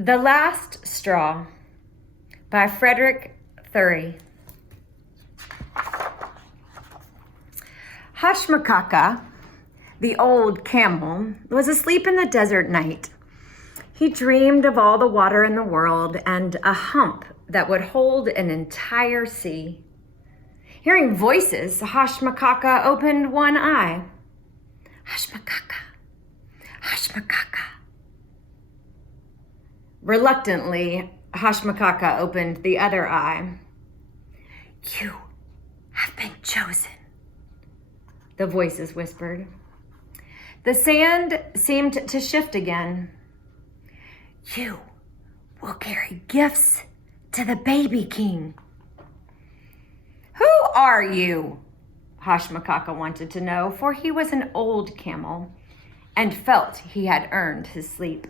The Last Straw by Frederick Thury. Hashmakaka, the old camel, was asleep in the desert night. He dreamed of all the water in the world and a hump that would hold an entire sea. Hearing voices, Hashmakaka opened one eye. Hashmakaka, Hashmakaka. Reluctantly, Hashmakaka opened the other eye. You have been chosen, the voices whispered. The sand seemed to shift again. You will carry gifts to the baby king. Who are you? Hashmakaka wanted to know, for he was an old camel and felt he had earned his sleep.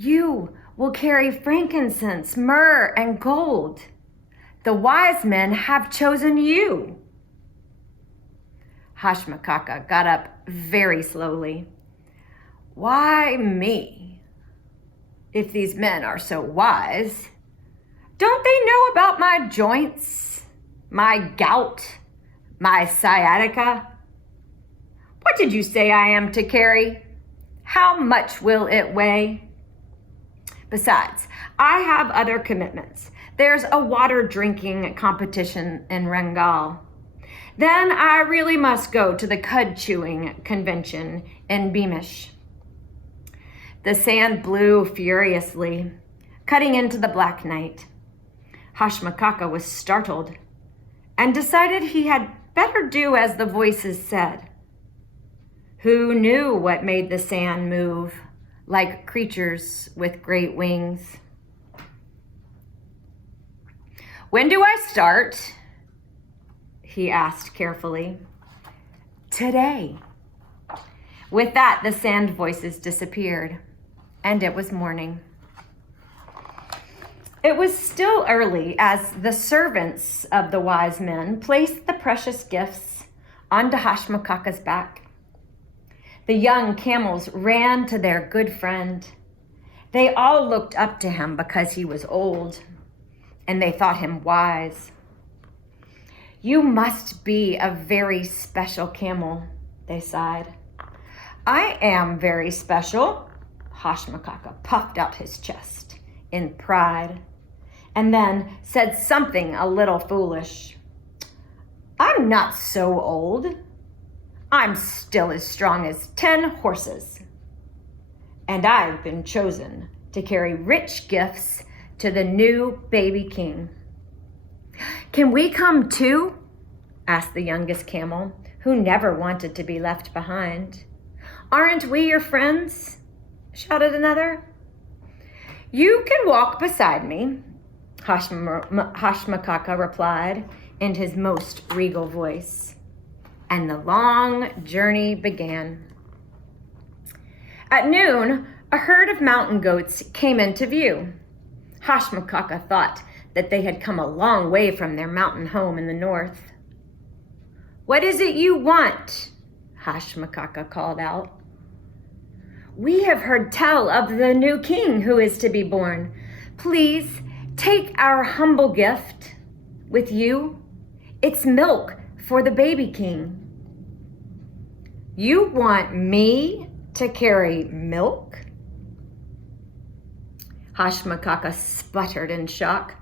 You will carry frankincense, myrrh, and gold. The wise men have chosen you. Hashmakaka got up very slowly. Why me? If these men are so wise, don't they know about my joints, my gout, my sciatica? What did you say I am to carry? How much will it weigh? Besides, I have other commitments. There's a water drinking competition in Rangal. Then I really must go to the cud chewing convention in Beamish. The sand blew furiously, cutting into the black night. Hashmakaka was startled and decided he had better do as the voices said. Who knew what made the sand move like creatures with great wings? When do I start? He asked carefully. Today. With that, the sand voices disappeared, and it was morning. It was still early as the servants of the wise men placed the precious gifts onto Hashmakaka's back. The young camels ran to their good friend. They all looked up to him because he was old, and they thought him wise. You must be a very special camel, they sighed. I am very special. Hashmakaka puffed out his chest in pride and then said something a little foolish. I'm not so old. I'm still as strong as 10 horses. And I've been chosen to carry rich gifts to the new baby king. Can we come too? Asked the youngest camel, who never wanted to be left behind. Aren't we your friends? Shouted another. You can walk beside me, Hashmakaka replied in his most regal voice. And the long journey began. At noon, a herd of mountain goats came into view. Hashmakaka thought that they had come a long way from their mountain home in the north. What is it you want? Hashmakaka called out. We have heard tell of the new king who is to be born. Please take our humble gift with you. It's milk for the baby king. You want me to carry milk? Hashmakaka sputtered in shock.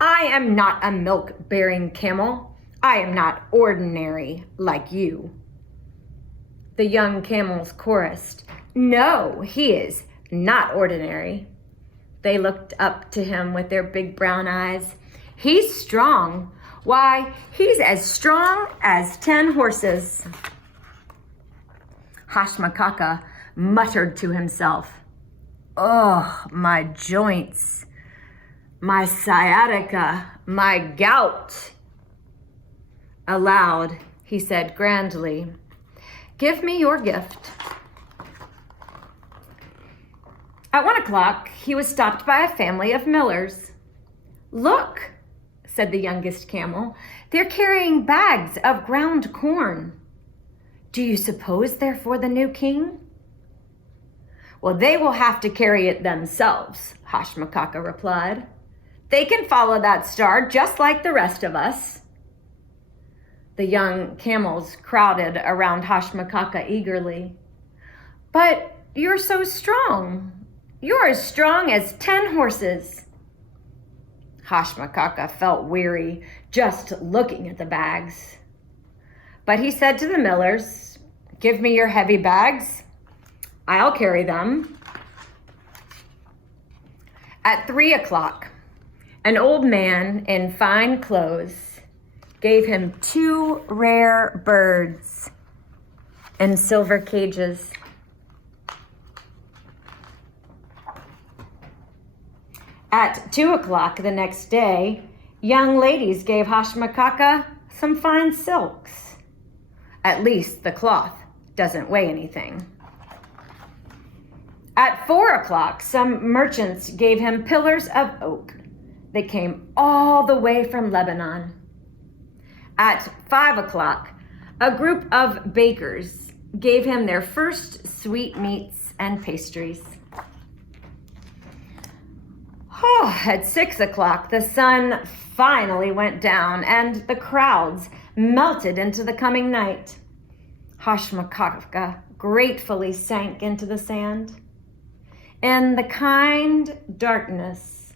I am not a milk-bearing camel. I am not ordinary like you. The young camels chorused. No, he is not ordinary. They looked up to him with their big brown eyes. He's strong. Why, he's as strong as 10 horses. Hashmakaka muttered to himself, oh, my joints, my sciatica, my gout. Aloud, he said grandly, give me your gift. At 1 o'clock, he was stopped by a family of millers. Look, said the youngest camel, they're carrying bags of ground corn. Do you suppose they're for the new king? Well, they will have to carry it themselves, Hashmakaka replied. They can follow that star just like the rest of us. The young camels crowded around Hashmakaka eagerly. But you're so strong. You're as strong as 10 horses. Hashmakaka felt weary just looking at the bags. But he said to the millers, "Give me your heavy bags. I'll carry them." At 3 o'clock, an old man in fine clothes gave him 2 rare birds in silver cages. At 2 o'clock the next day, young ladies gave Hashmakaka some fine silks. At least the cloth doesn't weigh anything. At 4 o'clock, some merchants gave him pillars of oak. They came all the way from Lebanon. At 5 o'clock, a group of bakers gave him their first sweetmeats and pastries. At 6 o'clock, the sun finally went down and the crowds melted into the coming night. Hashmakaka gratefully sank into the sand. In the kind darkness,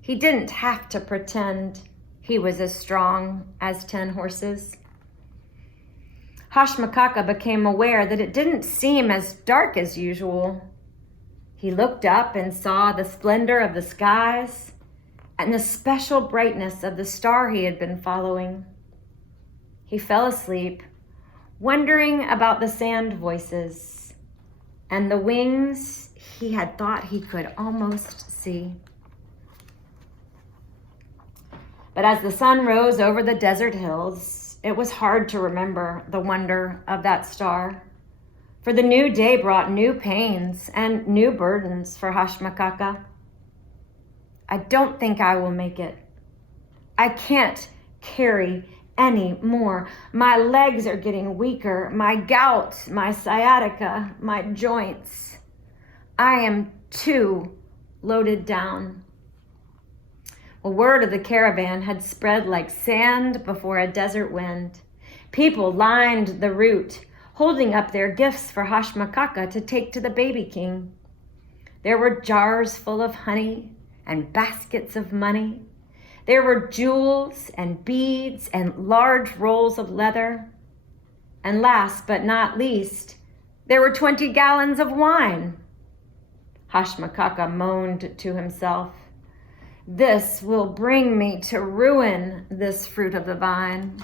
he didn't have to pretend he was as strong as 10 horses. Hashmakaka became aware that it didn't seem as dark as usual. He looked up and saw the splendor of the skies and the special brightness of the star he had been following. He fell asleep, wondering about the sand voices and the wings he had thought he could almost see. But as the sun rose over the desert hills, it was hard to remember the wonder of that star. For the new day brought new pains and new burdens for Hashmakaka. "I don't think I will make it. I can't carry any more. My legs are getting weaker, my gout, my sciatica, my joints. I am too loaded down." Well, word of the caravan had spread like sand before a desert wind. People lined the route, holding up their gifts for Hashmakaka to take to the baby king. There were jars full of honey and baskets of money. There were jewels and beads and large rolls of leather. And last but not least, there were 20 gallons of wine. Hashmakaka moaned to himself, "This will bring me to ruin, this fruit of the vine."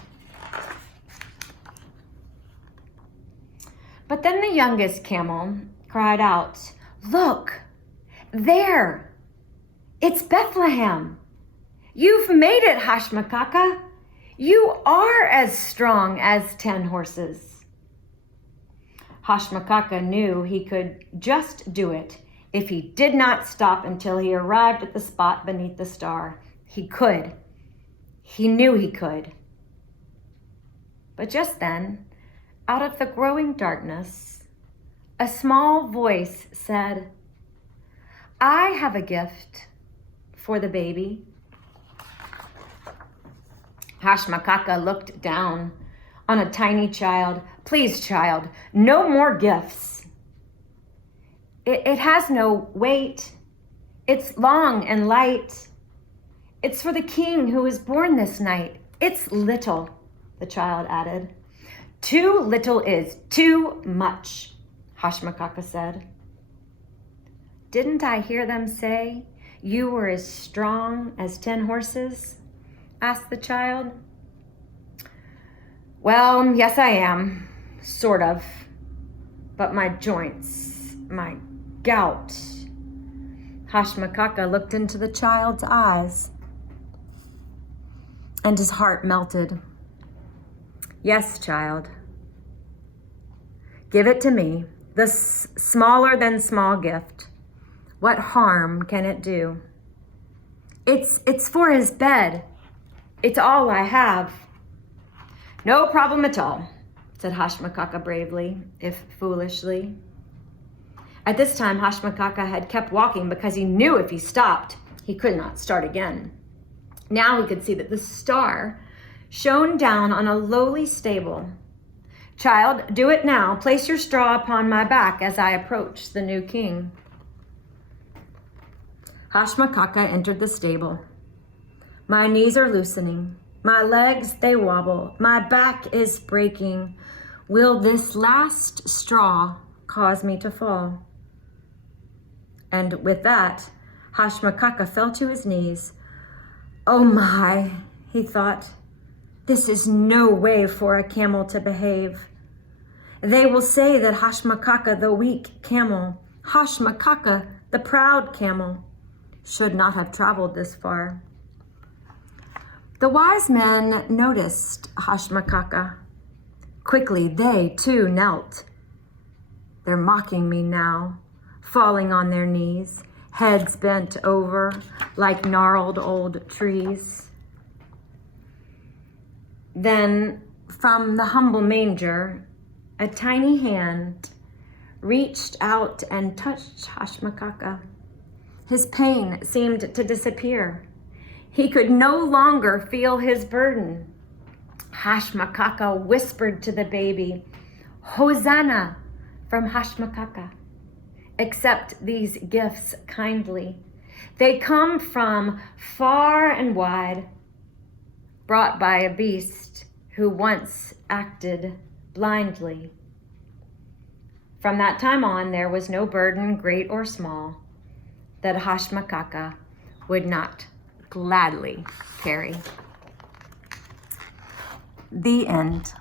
But then the youngest camel cried out, "Look, there! It's Bethlehem! You've made it, Hashmakaka! You are as strong as 10 horses." Hashmakaka knew he could just do it if he did not stop until he arrived at the spot beneath the star. He could. He knew he could. But just then, out of the growing darkness, a small voice said, "I have a gift for the baby." Hashmakaka looked down on a tiny child. "Please, child, no more gifts. It has no weight. It's long and light. It's for the king who is born this night. It's little," the child added. "Too little is too much," Hashmakaka said. "Didn't I hear them say you were as strong as 10 horses?" asked the child. "Well, yes, I am, sort of. But my joints, my gout." Hashmakaka looked into the child's eyes, and his heart melted. "Yes, child. Give it to me, this smaller than small gift. What harm can it do?" It's for his bed. It's all I have." "No problem at all," said Hashmakaka bravely, if foolishly. At this time, Hashmakaka had kept walking because he knew if he stopped, he could not start again. Now he could see that the star shone down on a lowly stable. Child, do it now. Place your straw upon my back as I approach the new king. Hashmakaka entered the stable. My knees are loosening. My legs, they wobble. My back is breaking. Will this last straw cause me to fall? And with that, Hashmakaka fell to his knees. Oh my, he thought. This is no way for a camel to behave. They will say that Hashmakaka, the weak camel, Hashmakaka, the proud camel, should not have traveled this far. The wise men noticed Hashmakaka. Quickly, they too knelt. They're mocking me now, falling on their knees, heads bent over like gnarled old trees. Then, from the humble manger, a tiny hand reached out and touched Hashmakaka. His pain seemed to disappear. He could no longer feel his burden. Hashmakaka whispered to the baby, Hosanna from Hashmakaka. Accept these gifts kindly. They come from far and wide, brought by a beast who once acted blindly. From that time on, there was no burden, great or small, that Hashmakaka would not gladly carry. The end.